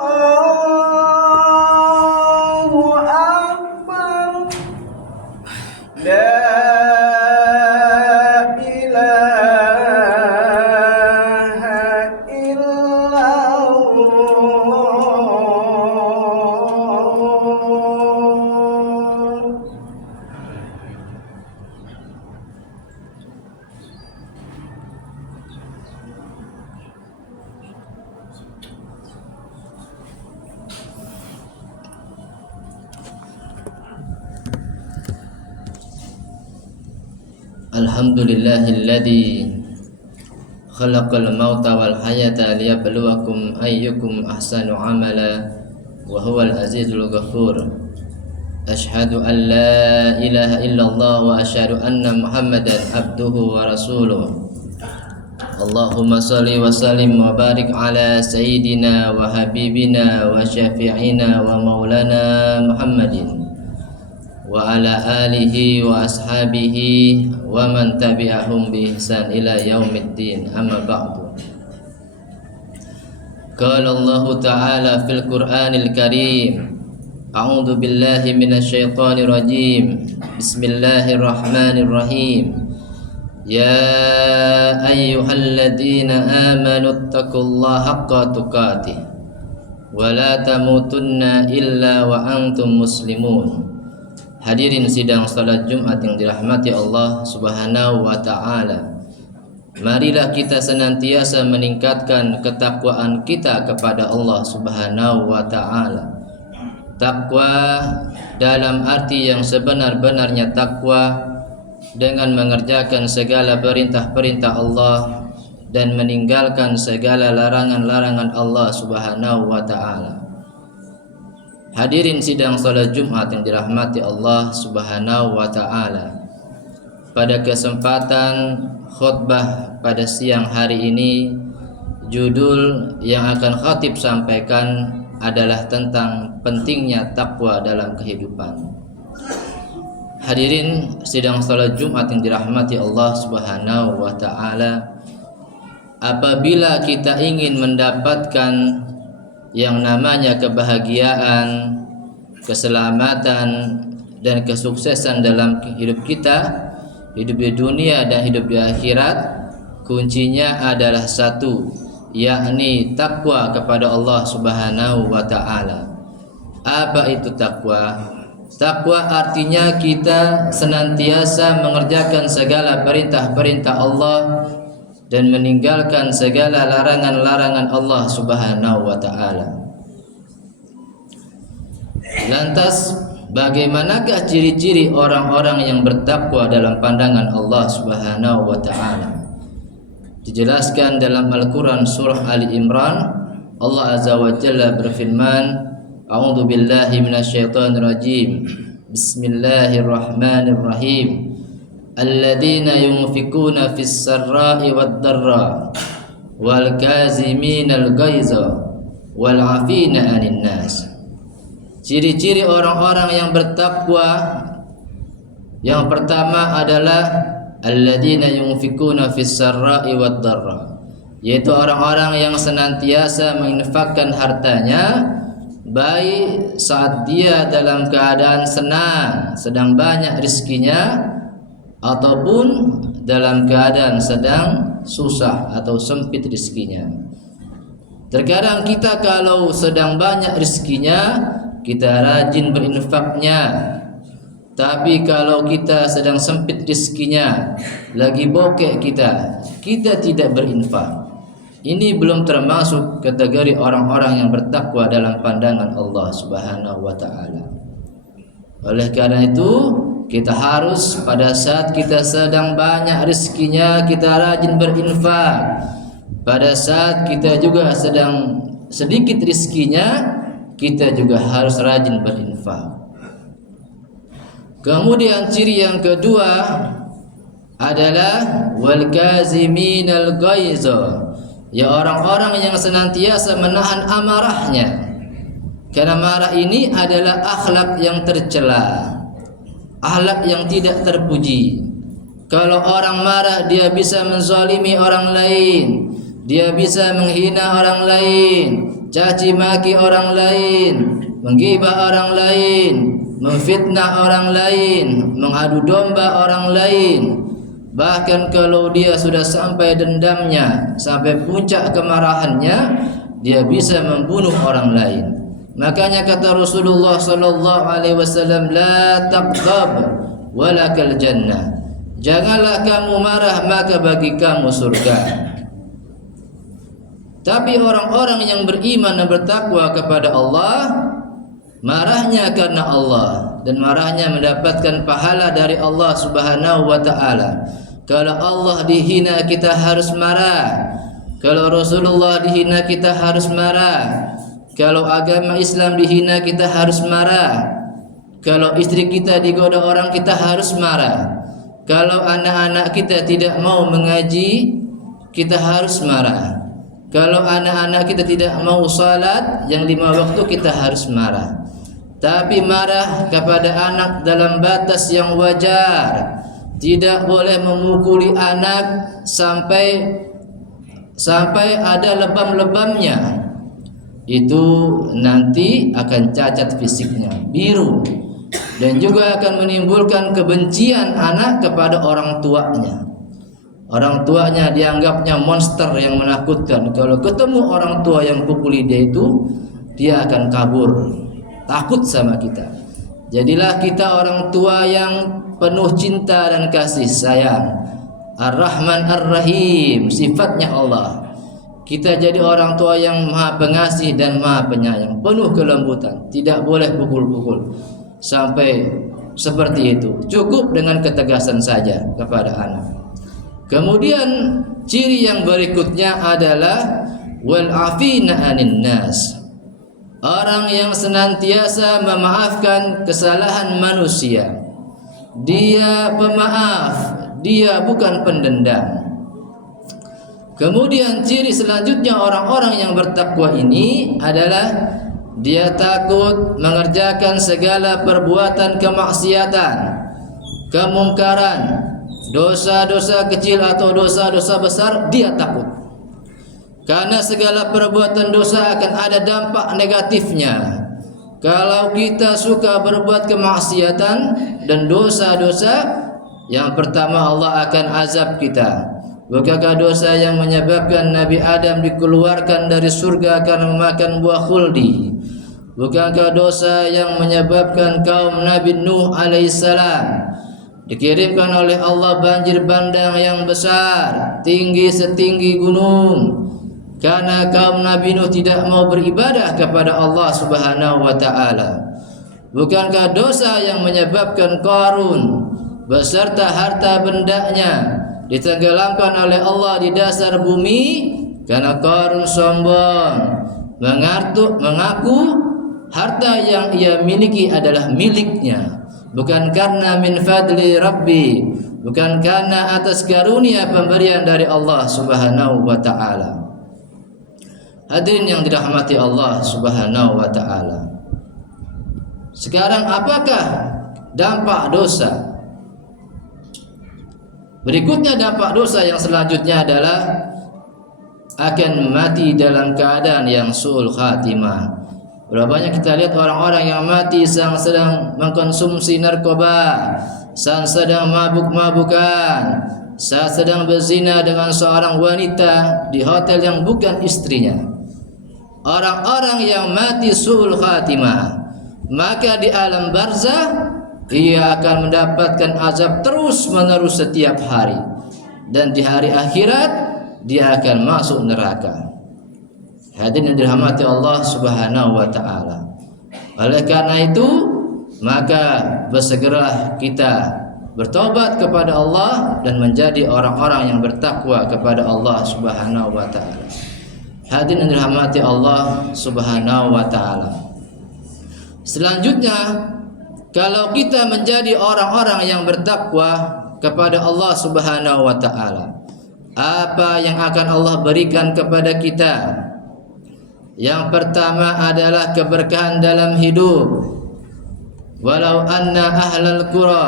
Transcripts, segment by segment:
Allahu Akbar. La ilaha illallah. Alhamdulillahilladzi khalaqal mauta wal hayata liyabluwakum ayyukum ahsanu amala wa huwal azizul ghafur. Ashhadu an la ilaha illallah wa ashhadu anna Muhammadan abduhu wa rasuluh. Allahumma salli wa sallim wa barik ala sayyidina wa habibina wa syafi'ina wa maulana Muhammadin wa ala alihi wa ashabihi wa man tabi'ahum bi ihsan ila yaumiddin, amma ba'du. Qala Allah ta'ala fil Qur'anil Karim, a'udzu billahi minasyaitonir rajim. Bismillahirrahmanirrahim. Ya ayyuhalladzina amanu taqullaha haqqa tuqatih wa la tamutunna illa wa antum muslimun. Hadirin sidang salat Jumat yang dirahmati Allah Subhanahu wa taala. Marilah kita senantiasa meningkatkan ketakwaan kita kepada Allah Subhanahu wa taala. Takwa dalam arti yang sebenar-benarnya takwa, dengan mengerjakan segala perintah-perintah Allah dan meninggalkan segala larangan-larangan Allah Subhanahu wa taala. Hadirin sidang salat Jumat yang dirahmati Allah Subhanahu wa taala. Pada kesempatan khutbah pada siang hari ini, judul yang akan khatib sampaikan adalah tentang pentingnya takwa dalam kehidupan. Hadirin sidang salat Jumat yang dirahmati Allah Subhanahu wa taala, apabila kita ingin mendapatkan yang namanya kebahagiaan, keselamatan dan kesuksesan dalam hidup kita, hidup di dunia dan hidup di akhirat, kuncinya adalah satu, yakni takwa kepada Allah Subhanahu wa taala. Apa itu takwa? Takwa artinya kita senantiasa mengerjakan segala perintah-perintah Allah dan meninggalkan segala larangan-larangan Allah Subhanahu wa taala. Lantas, bagaimanakah ciri-ciri orang-orang yang bertakwa dalam pandangan Allah Subhanahu wa taala? Dijelaskan dalam Al-Qur'an surah Ali Imran, Allah Azza wa Jalla berfirman, A'udzu billahi minasyaitonir rajim. Bismillahirrahmanirrahim. Alladzina yunfikuna fis sarra'i wad dharra wal kaziminal ghaiza wal 'afina 'anil nas. Ciri-ciri orang-orang yang bertakwa yang pertama adalah alladzina yunfikuna fis sarra'i wad dharra, yaitu orang-orang yang senantiasa menginfakkan hartanya baik saat dia dalam keadaan senang, sedang banyak rezekinya, ataupun dalam keadaan sedang susah atau sempit rezekinya. Terkadang kita kalau sedang banyak rezekinya, kita rajin berinfaknya. Tapi kalau kita sedang sempit rezekinya, lagi bokek kita tidak berinfak. Ini belum termasuk kategori orang-orang yang bertakwa dalam pandangan Allah Subhanahu wa taala. Oleh karena itu, kita harus pada saat kita sedang banyak rezekinya, kita rajin berinfak. Pada saat kita juga sedang sedikit rezekinya, kita juga harus rajin berinfak. Kemudian ciri yang kedua adalah wal kaziminal ghaiza, ya orang-orang yang senantiasa menahan amarahnya. Karena marah ini adalah akhlak yang tercela, akhlak yang tidak terpuji. Kalau orang marah, dia bisa menzalimi orang lain, dia bisa menghina orang lain, caci maki orang lain, menggibah orang lain, memfitnah orang lain, mengadu domba orang lain. Bahkan kalau dia sudah sampai dendamnya, sampai puncak kemarahannya, dia bisa membunuh orang lain. Makanya kata Rasulullah sallallahu alaihi wasallam, la taghdab walakal jannah. Janganlah kamu marah, maka bagi kamu surga. Tapi orang-orang yang beriman dan bertakwa kepada Allah, marahnya karena Allah, dan marahnya mendapatkan pahala dari Allah Subhanahu wa taala. Kalau Allah dihina, kita harus marah. Kalau Rasulullah dihina, kita harus marah. Kalau agama Islam dihina, kita harus marah. Kalau istri kita digoda orang, kita harus marah. Kalau anak-anak kita tidak mau mengaji, kita harus marah. Kalau anak-anak kita tidak mau salat yang 5 waktu, kita harus marah. Tapi marah kepada anak dalam batas yang wajar. Tidak boleh memukuli anak sampai ada lebam-lebamnya. Itu nanti akan cacat fisiknya, biru, dan juga akan menimbulkan kebencian anak kepada orang tuanya. Orang tuanya dianggapnya monster yang menakutkan. Kalau ketemu orang tua yang pukuli dia itu, dia akan kabur, takut sama kita. Jadilah kita orang tua yang penuh cinta dan kasih sayang. Ar-Rahman Ar-Rahim, sifatnya Allah. Kita jadi orang tua yang maha pengasih dan maha penyayang, penuh kelembutan. Tidak boleh pukul-pukul sampai seperti itu. Cukup dengan ketegasan saja kepada anak. Kemudian ciri yang berikutnya adalah wal afina 'anin nas. Orang yang senantiasa memaafkan kesalahan manusia. Dia pemaaf, dia bukan pendendam. Kemudian ciri selanjutnya orang-orang yang bertakwa ini adalah dia takut mengerjakan segala perbuatan kemaksiatan, kemungkaran, dosa-dosa kecil atau dosa-dosa besar. Dia takut karena segala perbuatan dosa akan ada dampak negatifnya. Kalau kita suka berbuat kemaksiatan dan dosa-dosa, yang pertama Allah akan azab kita. Bukankah dosa yang menyebabkan Nabi Adam dikeluarkan dari surga karena memakan buah khuldi? Bukankah dosa yang menyebabkan kaum Nabi Nuh alaihissalam dikirimkan oleh Allah banjir bandang yang besar, tinggi setinggi gunung, karena kaum Nabi Nuh tidak mau beribadah kepada Allah Subhanahu wa taala? Bukankah dosa yang menyebabkan Qarun beserta harta bendanya ditenggelamkan oleh Allah di dasar bumi karena Qarun sombong, mengaku harta yang ia miliki adalah miliknya, bukan karena min fadli Rabbi, bukan karena atas karunia pemberian dari Allah Subhanahu wa taala. Hadirin yang dirahmati Allah Subhanahu wa taala. Sekarang apakah dampak dosa? Berikutnya dampak dosa yang selanjutnya adalah akan mati dalam keadaan yang su'ul khatimah. Berapa banyak kita lihat orang-orang yang mati sedang mengkonsumsi narkoba, sedang mabuk-mabukan, sedang berzina dengan seorang wanita di hotel yang bukan istrinya. Orang-orang yang mati su'ul khatimah, maka di alam barzah ia akan mendapatkan azab terus-menerus setiap hari, dan di hari akhirat dia akan masuk neraka. Hadirin yang dirahmati Allah Subhanahu wa taala. Oleh karena itu, maka bersegeralah kita bertobat kepada Allah dan menjadi orang-orang yang bertakwa kepada Allah Subhanahu wa taala. Hadirin yang dirahmati Allah Subhanahu wa taala. Selanjutnya, kalau kita menjadi orang-orang yang bertakwa kepada Allah Subhanahu wa taala, apa yang akan Allah berikan kepada kita? Yang pertama adalah keberkahan dalam hidup. Walau anna ahlal qura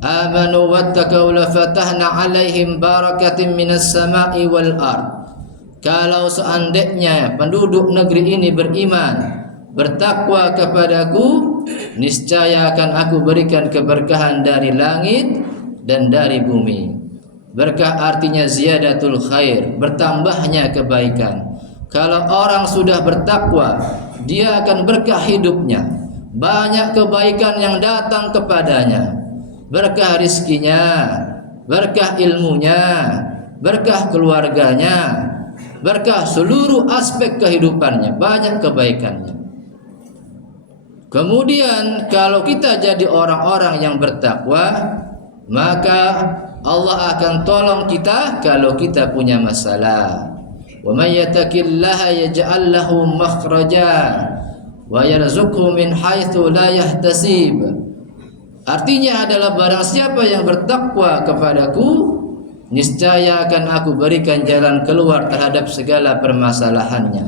amanu wattaqau la fatahna alaihim barakatin minas sama'i wal ard. kalau seandainya penduduk negeri ini beriman, bertakwa kepadaku, niscaya akan aku berikan keberkahan dari langit dan dari bumi. Berkah artinya ziyadatul khair, bertambahnya kebaikan. Kalau orang sudah bertakwa, dia akan berkah hidupnya, banyak kebaikan yang datang kepadanya, berkah rizkinya, berkah ilmunya, berkah keluarganya, berkah seluruh aspek kehidupannya, banyak kebaikannya. Kemudian kalau kita jadi orang-orang yang bertakwa, maka Allah akan tolong kita kalau kita punya masalah. Wa may yattaqillaha yaj'al lahu makhraja wa yarzuqhu min haitsu la yahtasib. Artinya adalah barang siapa yang bertakwa kepadaku, niscaya akan aku berikan jalan keluar terhadap segala permasalahannya.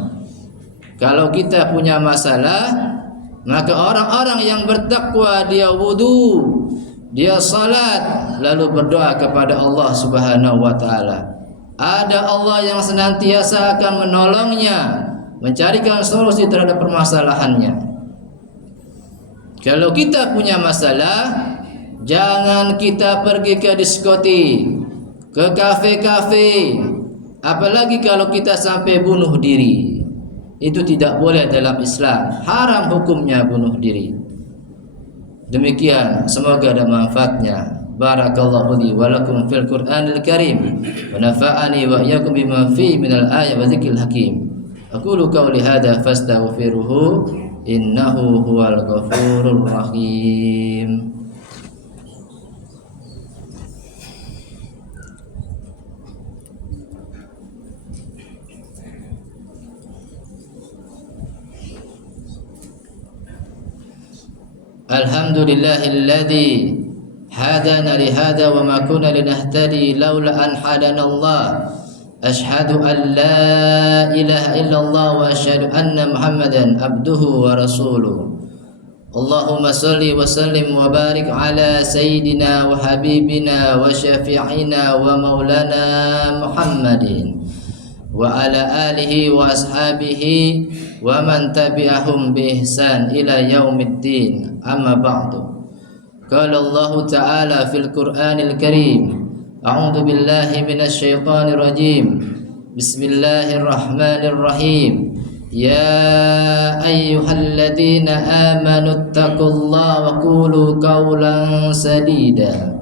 Kalau kita punya masalah, maka orang-orang yang bertakwa dia wudu, dia salat, lalu berdoa kepada Allah Subhanahu wa taala. Ada Allah yang senantiasa akan menolongnya, mencarikan solusi terhadap permasalahannya. Kalau kita punya masalah, jangan kita pergi ke diskotik, ke kafe-kafe, apalagi kalau kita sampai bunuh diri. Itu tidak boleh dalam Islam, haram hukumnya bunuh diri. Demikian, semoga ada manfaatnya. Barakallahu li wa lakum fil Qur'anil Karim wa nafa'ani wa iyyakum bima fihi minal ayati wa dzikril hakim. Aqulu qawli hadza fastaghfiruhu innahu huwal ghafurur rahim. Alhamdulillahilladzi hadana lihada wa ma kunna linahtadi laula an hadana Allah. Ashhadu an la ilaha illallah wa ashhadu anna Muhammadan abduhu wa rasuluh. Allahumma salli wa sallim wa barik ala sayyidina wa habibina wa syafi'ina wa maulana Muhammadin wa ala alihi wa ashabihi wa man tabi'ahum bi ihsan ila yaumiddin. Amma ba'du. Qala Allah Ta'ala fil Qur'anil Karim, a'udzu billahi minasy syaithanir rajim. Bismillahirrahmanirrahim. Ya ayyuhalladzina amanu taqullaha wa qulu qawlan sadida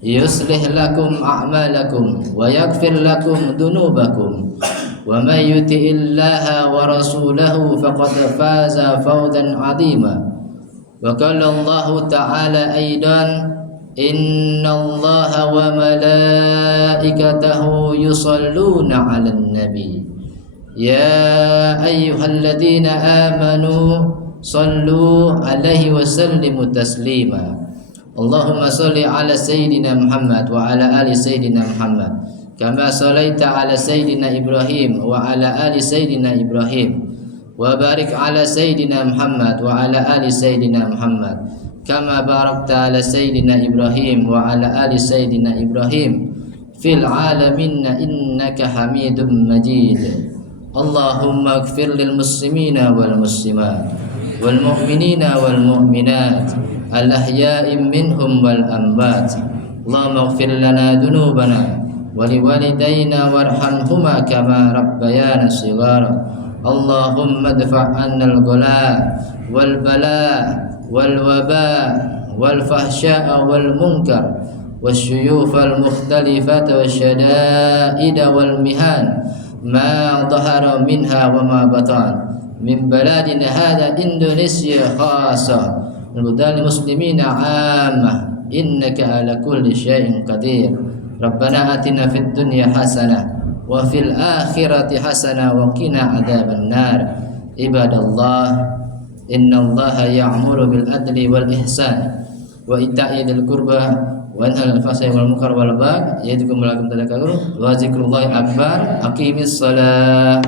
yuslih lakum a'malakum wa yaghfir lakum dhunubakum wa may yuti'illaha wa rasulahu faqad faza fawzan 'azima. Wa qala Allah Ta'ala aidan innallaha wa malaikatahu yusalluna 'alan nabi ya ayyuhalladzina amanu sallu 'alaihi wa sallimu taslima. Allahumma salli 'ala sayyidina Muhammad wa 'ala ali sayyidina Muhammad kama sallaita 'ala sayyidina Ibrahim wa 'ala ali sayyidina Ibrahim wa barik 'ala sayyidina Muhammad wa 'ala ali sayyidina Muhammad kama barakta 'ala sayyidina Ibrahim wa 'ala ali sayyidina Ibrahim fil 'alamin innaka Hamidum Majid. Allahumma ighfir lil muslimina wal muslimat wal mu'minina wal mu'minat al ahya'i minhum wal amwat. Allahumma ighfir lana dhunubana wa liwalidayna warhamhuma kama rabbayana shighara. Allahumma dfa' 'annal ghala wal bala wal waba wal fahsya'a wal munkar wasyuyuf al mukhtalifata wasyada'ida wal mihan ma dhahara minha wa ma batan min baladina hadha Indonesia khassa wal budal muslimina 'ammah innaka ala kulli syai'in qadir. Rabbana atina fid dunya hasanah wa fil akhirati hasanah wa qina adzaban nar. Ibadallah, innallaha ya'muru bil adli wal ihsan wa ita'i dzil qurba wa yanha 'anil fahsya'i wal munkar wal baghi ya'idukum la'allakum tadhakkarun wa dzikrullahi akbar. Aqimis shalah.